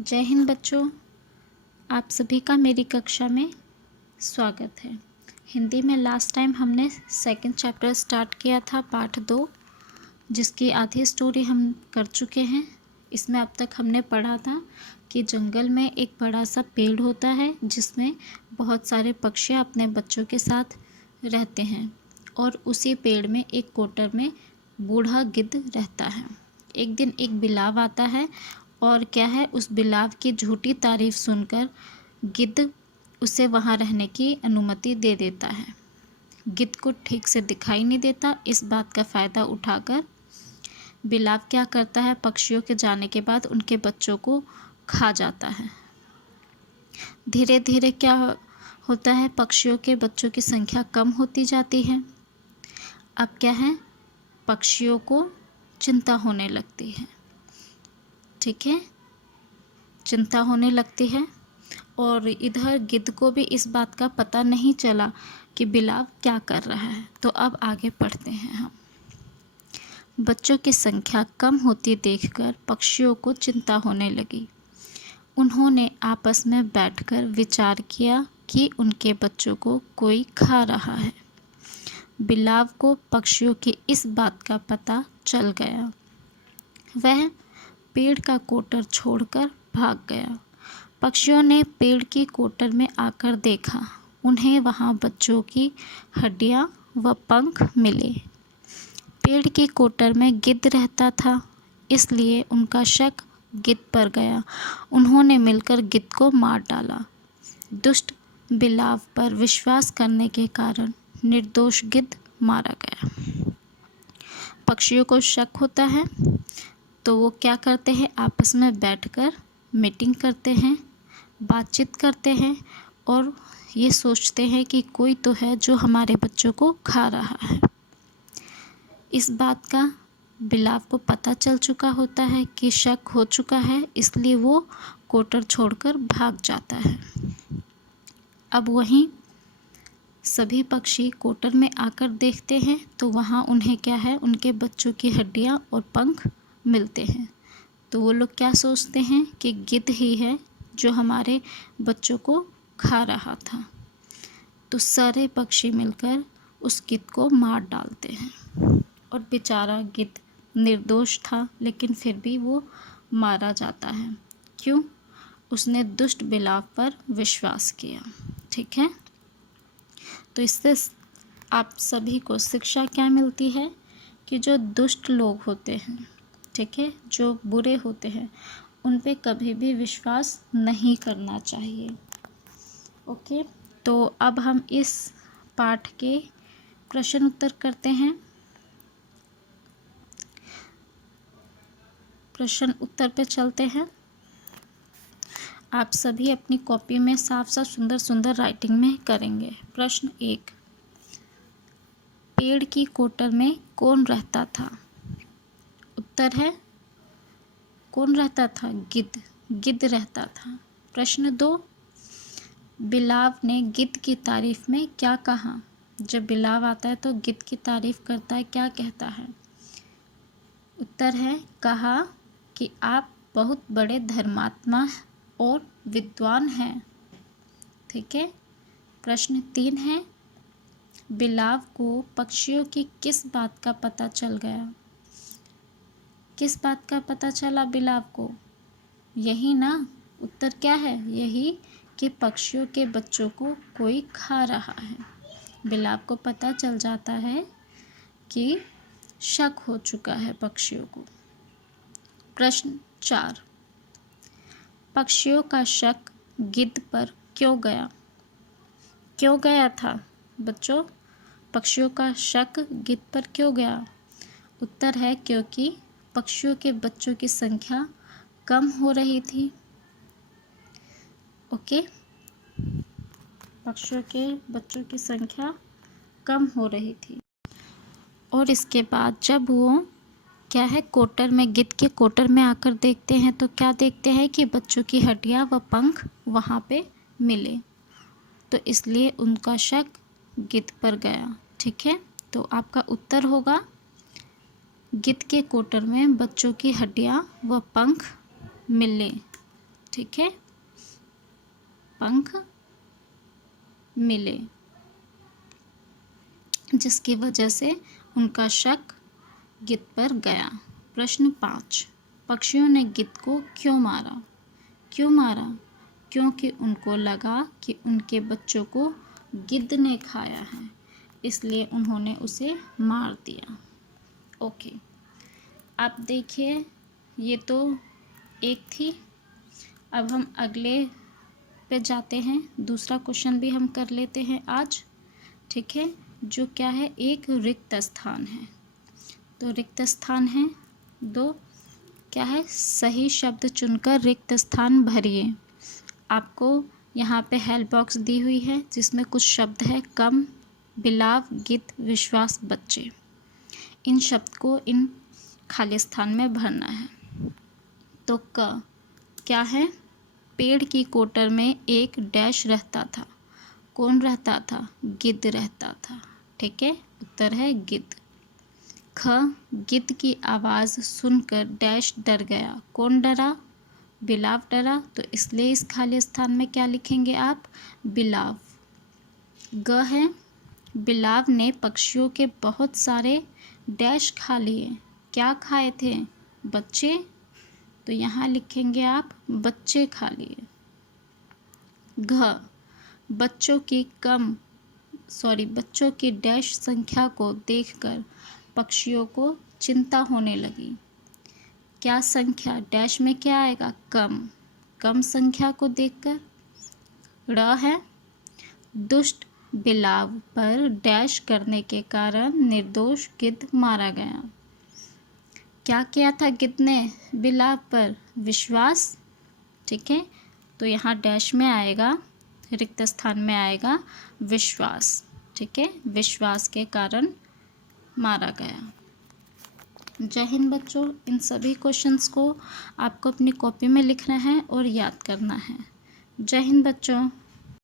जय हिंद बच्चों, आप सभी का मेरी कक्षा में स्वागत है। हिंदी में लास्ट टाइम हमने सेकंड चैप्टर स्टार्ट किया था, पार्ट 2, जिसकी आधी स्टोरी हम कर चुके हैं। इसमें अब तक हमने पढ़ा था कि जंगल में एक बड़ा सा पेड़ होता है जिसमें बहुत सारे पक्षी अपने बच्चों के साथ रहते हैं और उसी पेड़ में एक कोटर में बूढ़ा गिद्ध रहता है। एक दिन एक बिलाव आता है और क्या है, उस बिलाव की झूठी तारीफ सुनकर गिद्ध उसे वहाँ रहने की अनुमति दे देता है। गिद्ध को ठीक से दिखाई नहीं देता। इस बात का फ़ायदा उठाकर बिलाव क्या करता है, पक्षियों के जाने के बाद उनके बच्चों को खा जाता है। धीरे धीरे क्या होता है, पक्षियों के बच्चों की संख्या कम होती जाती है। अब क्या है, पक्षियों को चिंता होने लगती है। ठीक है, चिंता होने लगती है और इधर गिद्ध को भी इस बात का पता नहीं चला कि बिलाव क्या कर रहा है। तो अब आगे पढ़ते हैं हम। बच्चों की संख्या कम होती देखकर पक्षियों को चिंता होने लगी। उन्होंने आपस में बैठकर विचार किया कि उनके बच्चों को कोई खा रहा है। बिलाव को पक्षियों की इस बात का पता चल गया। वह पेड़ का कोटर छोड़कर भाग गया। पक्षियों ने पेड़ की कोटर में आकर देखा। उन्हें वहाँ बच्चों की हड्डियाँ व पंख मिले। पेड़ की कोटर में गिद्ध रहता था, इसलिए उनका शक गिद्ध पर गया। उन्होंने मिलकर गिद्ध को मार डाला। दुष्ट बिलाव पर विश्वास करने के कारण निर्दोष गिद्ध मारा गया। पक्षियों को शक होता है तो वो क्या करते हैं, आपस में बैठकर मीटिंग करते हैं, बातचीत करते हैं और ये सोचते हैं कि कोई तो है जो हमारे बच्चों को खा रहा है। इस बात का बिलाव को पता चल चुका होता है कि शक हो चुका है, इसलिए वो कोटर छोड़कर भाग जाता है। अब वहीं सभी पक्षी कोटर में आकर देखते हैं तो वहाँ उन्हें क्या है, उनके बच्चों की हड्डियाँ और पंख मिलते हैं। तो वो लोग क्या सोचते हैं कि गिद्ध ही है जो हमारे बच्चों को खा रहा था। तो सारे पक्षी मिलकर उस गिद्ध को मार डालते हैं और बेचारा गिद्ध निर्दोष था, लेकिन फिर भी वो मारा जाता है। क्यों? उसने दुष्ट बिलाव पर विश्वास किया। ठीक है, तो इससे आप सभी को शिक्षा क्या मिलती है कि जो दुष्ट लोग होते हैं, ठीक है, जो बुरे होते हैं, उन पे कभी भी विश्वास नहीं करना चाहिए। ओके, तो अब हम इस पाठ के प्रश्न उत्तर करते हैं। प्रश्न उत्तर पे चलते हैं। आप सभी अपनी कॉपी में साफ साफ सुंदर सुंदर राइटिंग में करेंगे। प्रश्न 1, पेड़ की कोटर में कौन रहता था? उत्तर है, कौन रहता था? गिद्ध। गिद्ध रहता था। प्रश्न 2, बिलाव ने गिद्ध की तारीफ में क्या कहा? जब बिलाव आता है तो गिद्ध की तारीफ करता है, क्या कहता है? उत्तर है, कहा कि आप बहुत बड़े धर्मात्मा और विद्वान हैं। ठीक है। प्रश्न 3 है, बिलाव को पक्षियों की किस बात का पता चल गया? किस बात का पता चला बिलाव को? यही ना, उत्तर क्या है? यही कि पक्षियों के बच्चों को कोई खा रहा है। बिलाव को पता चल जाता है कि शक हो चुका है पक्षियों को। प्रश्न 4, पक्षियों का शक गिद्ध पर क्यों गया? क्यों गया था बच्चों? पक्षियों का शक गिद्ध पर क्यों गया? उत्तर है, क्योंकि पक्षियों के बच्चों की संख्या कम हो रही थी। ओके, पक्षियों के बच्चों की संख्या कम हो रही थी। और इसके बाद जब वो क्या है, कोटर में, गिद्ध के कोटर में आकर देखते हैं तो क्या देखते हैं कि बच्चों की हड्डियाँ व पंख वहाँ पे मिले। तो इसलिए उनका शक गिद्ध पर गया। ठीक है, तो आपका उत्तर होगा, गिद्ध के कोटर में बच्चों की हड्डियाँ व पंख मिले। ठीक है, पंख मिले, जिसकी वजह से उनका शक गिद्ध पर गया। प्रश्न 5, पक्षियों ने गिद्ध को क्यों मारा? क्यों मारा? क्योंकि उनको लगा कि उनके बच्चों को गिद्ध ने खाया है, इसलिए उन्होंने उसे मार दिया। ओके, आप देखिए, ये तो एक थी। अब हम अगले पे जाते हैं, दूसरा क्वेश्चन भी हम कर लेते हैं आज, ठीक है, जो क्या है, एक रिक्त स्थान है। तो रिक्त स्थान है 2, क्या है, सही शब्द चुनकर रिक्त स्थान भरिए। आपको यहाँ पे हेल्प बॉक्स दी हुई है जिसमें कुछ शब्द है, कम, बिलाव, गिद्ध, विश्वास, बच्चे। इन शब्द को इन खाली स्थान में भरना है। तो क क्या है, पेड़ की कोटर में एक डैश रहता था। कौन रहता था? गिद्ध रहता था, ठीक है, उत्तर है गिद्ध। ख, गिद्ध की आवाज़ सुनकर डैश डर गया। कौन डरा? बिलाव डरा, तो इसलिए इस खाली स्थान में क्या लिखेंगे आप? बिलाव। ग है, बिलाव ने पक्षियों के बहुत सारे डैश खा लिए। क्या खाए थे? बच्चे, तो यहाँ लिखेंगे आप बच्चे खा लिए। घ, बच्चों की डैश संख्या को देखकर पक्षियों को चिंता होने लगी। क्या संख्या? डैश में क्या आएगा? कम संख्या को देखकर। ड़ है, दुष्ट बिलाव पर डैश करने के कारण निर्दोष गिद्ध मारा गया। क्या किया था गिद्ध ने बिलाव पर? विश्वास, ठीक है, तो यहाँ डैश में आएगा, रिक्त स्थान में आएगा विश्वास, ठीक है, विश्वास के कारण मारा गया। जय हिंद बच्चों, इन सभी क्वेश्चंस को आपको अपनी कॉपी में लिखना है और याद करना है। जय हिंद बच्चों।